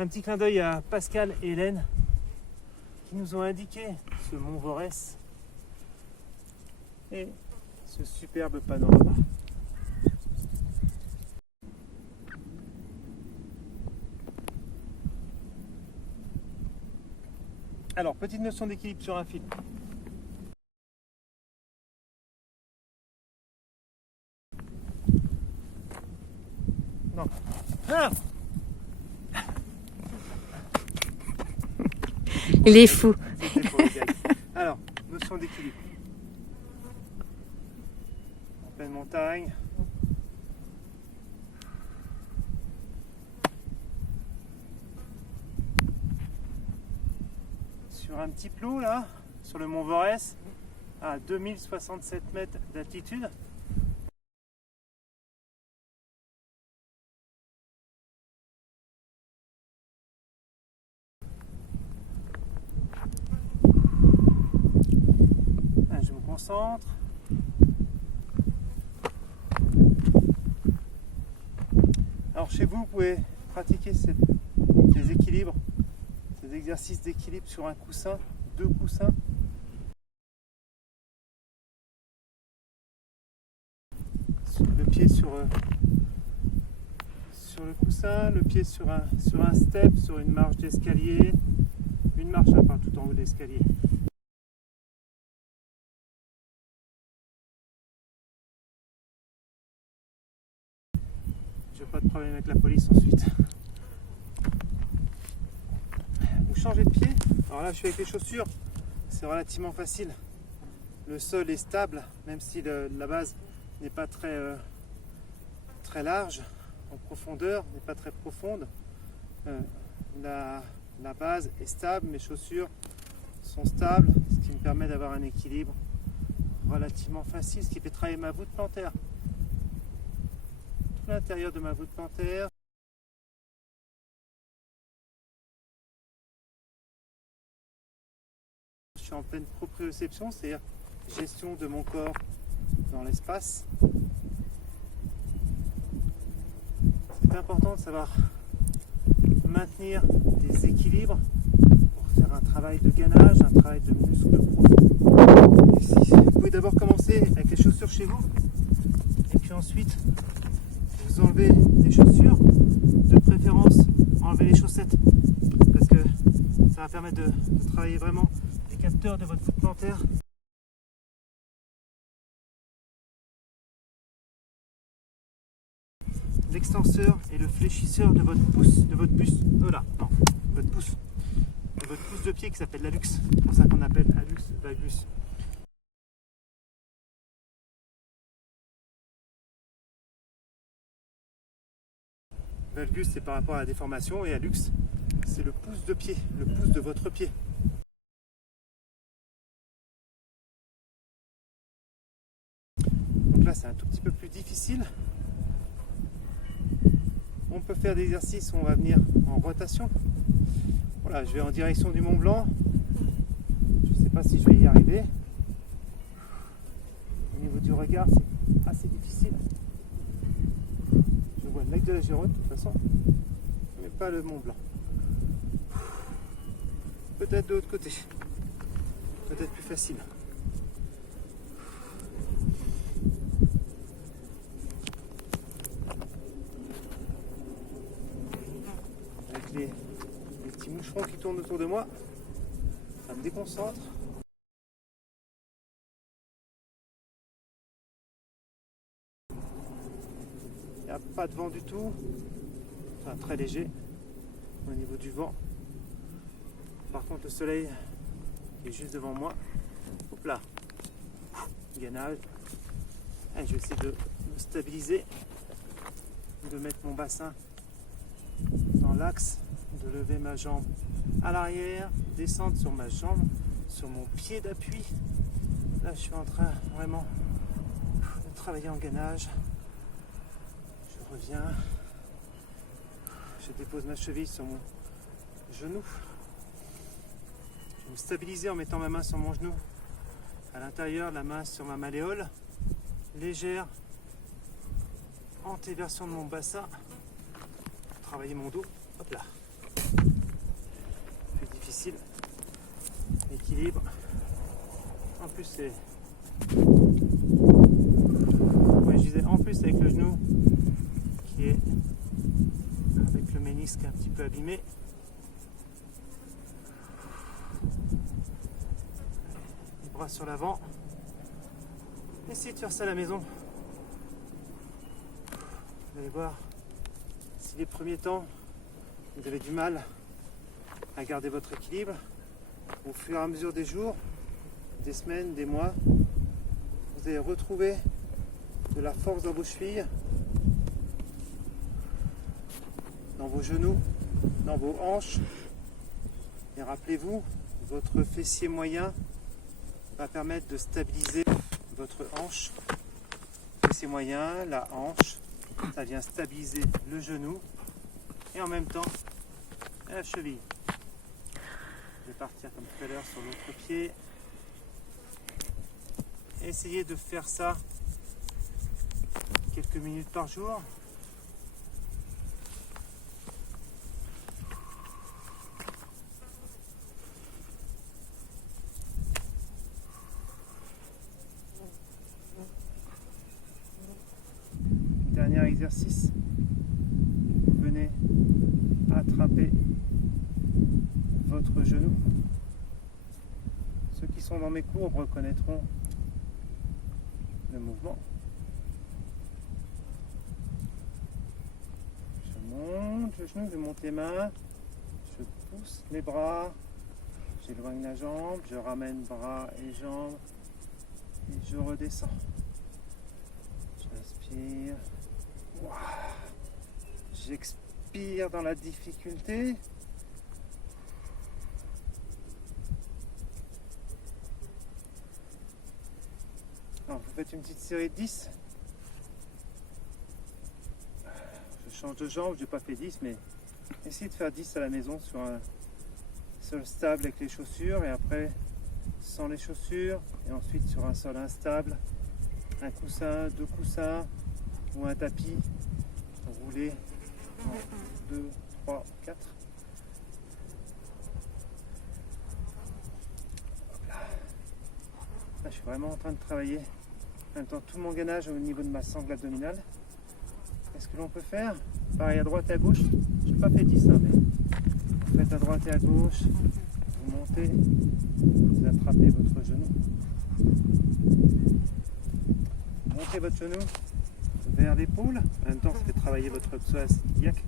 Un petit clin d'œil à Pascal et Hélène qui nous ont indiqué ce mont Vorès et ce superbe panorama. Alors, petite notion d'équilibre sur un fil. Non. Ah, Il est fou. c'était pour le gag. Alors, notion d'équilibre. En pleine montagne. Sur un petit plot là, sur le mont Vorès, à 2067 mètres d'altitude. Là, je me concentre. Alors chez vous, vous pouvez pratiquer ces équilibres, ces exercices d'équilibre sur un coussin, deux coussins. Le pied sur le coussin, le pied sur un step, sur une marche d'escalier, une marche là, pas tout en haut de l'escalier. J'ai pas de problème avec la police ensuite. Vous changez de pied. Alors là, je suis avec les chaussures. C'est relativement facile. Le sol est stable, même si la base n'est pas très large en profondeur, n'est pas très profonde. La base est stable, mes chaussures sont stables, ce qui me permet d'avoir un équilibre relativement facile, ce qui fait travailler ma voûte plantaire. Tout l'intérieur de ma voûte plantaire. Je suis en pleine proprioception, c'est-à-dire gestion de mon corps dans l'espace. C'est important de savoir maintenir des équilibres pour faire un travail de gainage, un travail de muscle profond. Ici, vous pouvez d'abord commencer avec les chaussures chez vous, et puis ensuite vous enlevez les chaussures, de préférence enlevez les chaussettes, parce que ça va permettre de travailler vraiment les capteurs de votre voûte plantaire. L'extenseur et le fléchisseur de votre pouce, de votre pouce, votre pouce de pied qui s'appelle l'allux. C'est pour ça qu'on appelle allux valgus. Valgus, c'est par rapport à la déformation, et allux, c'est le pouce de pied, le pouce de votre pied. Donc là, c'est un tout petit peu plus difficile. On peut faire des exercices où on va venir en rotation. Voilà, je vais en direction du Mont Blanc. Je ne sais pas si je vais y arriver. Au niveau du regard, c'est assez difficile. Je vois le lac de la Gironde de toute façon, mais pas le Mont Blanc. Peut-être de l'autre côté. Peut-être plus facile. Les petits moucherons qui tournent autour de moi, ça me déconcentre. Il n'y a pas de vent du tout, enfin très léger au niveau du vent. Par contre, le soleil est juste devant moi. Hop là, gainage. Et je vais essayer de me stabiliser, de mettre mon bassin dans l'axe, de lever ma jambe à l'arrière, descendre sur ma jambe, sur mon pied d'appui. Là, je suis en train vraiment de travailler en gainage. Je reviens, je dépose ma cheville sur mon genou. Je vais me stabiliser en mettant ma main sur mon genou. À l'intérieur, la main sur ma malléole, légère antéversion de mon bassin. Travailler mon dos. Hop là. c'est... Ouais, je disais en plus avec le genou qui est avec le ménisque un petit peu abîmé. Les bras sur l'avant. Essayez de faire ça à la maison. Vous allez voir, si les premiers temps vous avez du mal à garder votre équilibre, au fur et à mesure des jours, des semaines, des mois, vous allez retrouver de la force dans vos chevilles, dans vos genoux, dans vos hanches. Et rappelez-vous, votre fessier moyen va permettre de stabiliser votre hanche. Fessier moyen, la hanche, ça vient stabiliser le genou et en même temps la cheville. Je vais partir comme tout à l'heure sur l'autre pied. Essayez de faire ça quelques minutes par jour. Dernier exercice. Vous venez attraper votre genou. Ceux qui sont dans mes cours reconnaîtront le mouvement. Je monte le genou, je monte les mains, je pousse les bras, j'éloigne la jambe, je ramène bras et jambes et je redescends. J'inspire. Wow. J'expire dans la difficulté. Alors, vous faites une petite série de 10. Je change de jambe, je n'ai pas fait 10, mais essayez de faire 10 à la maison sur un sol stable avec les chaussures et après sans les chaussures et ensuite sur un sol instable, un coussin, deux coussins ou un tapis. Roulez 1, 2, 3, 4. Là, je suis vraiment en train de travailler en même temps tout mon gainage au niveau de ma sangle abdominale. Qu'est-ce que l'on peut faire? Pareil à droite et à gauche. Je n'ai pas fait 10 mais vous faites à droite et à gauche. Vous montez, vous attrapez votre genou. Montez votre genou vers l'épaule. En même temps, ça fait travailler votre psoas iliaque.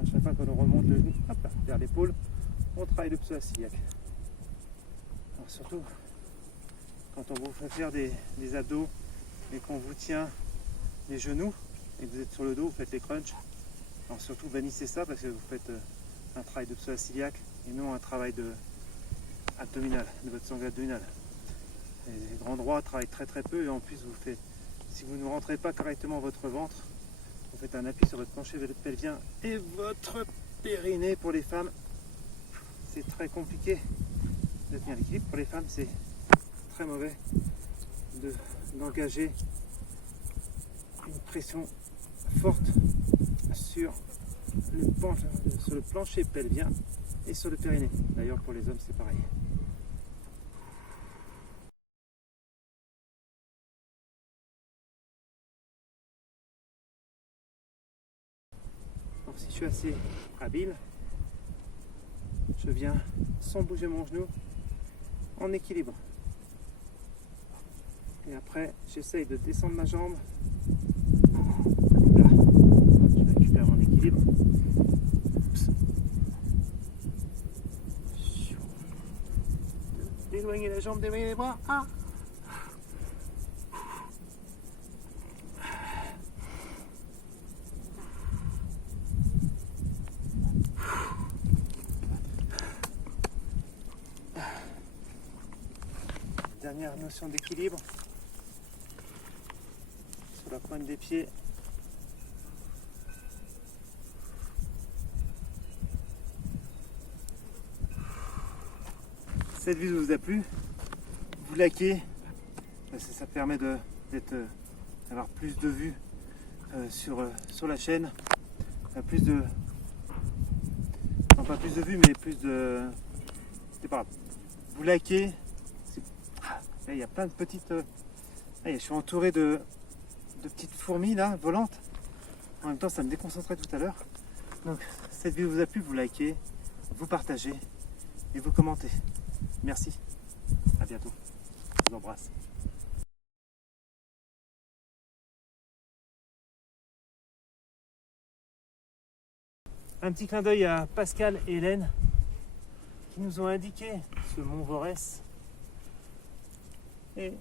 À chaque fois que l'on remonte le genou, hop là, vers l'épaule, on travaille le psoas iliaque. Alors surtout, quand on vous fait faire des abdos et qu'on vous tient les genoux et que vous êtes sur le dos, vous faites les crunchs. Alors surtout, bannissez ça parce que vous faites un travail de psoas iliaque et non un travail abdominal, de votre sangle abdominale. Les grands droits travaillent très très peu et en plus vous faites, si vous ne rentrez pas correctement votre ventre, vous faites un appui sur votre plancher pelvien et votre périnée. Pour les femmes, c'est très compliqué de tenir l'équilibre. Pour les femmes, c'est très mauvais d'engager une pression forte sur le plancher pelvien et sur le périnée. D'ailleurs, pour les hommes, c'est pareil. Donc, si je suis assez habile, je viens sans bouger mon genou en équilibre. Et après, j'essaye de descendre ma jambe. Là, je récupère mon équilibre. D'éloigner la jambe, d'éloigner les bras. Ah. Dernière notion d'équilibre. Sur la pointe des pieds. Cette vue vous a plu, vous likez, parce que ça permet d'avoir plus de vues sur la chaîne, plus de, non pas plus de vues mais plus de, c'est pas grave. Vous likez, c'est Là, il y a plein de petites... je suis entouré de petites fourmis là, volantes. En même temps, ça me déconcentrait tout à l'heure. Donc, cette vidéo vous a plu, vous likez, vous partagez et vous commentez. Merci. À bientôt. Je vous embrasse. Un petit clin d'œil à Pascal et Hélène qui nous ont indiqué ce mont Vorès et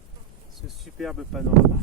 ce superbe panorama.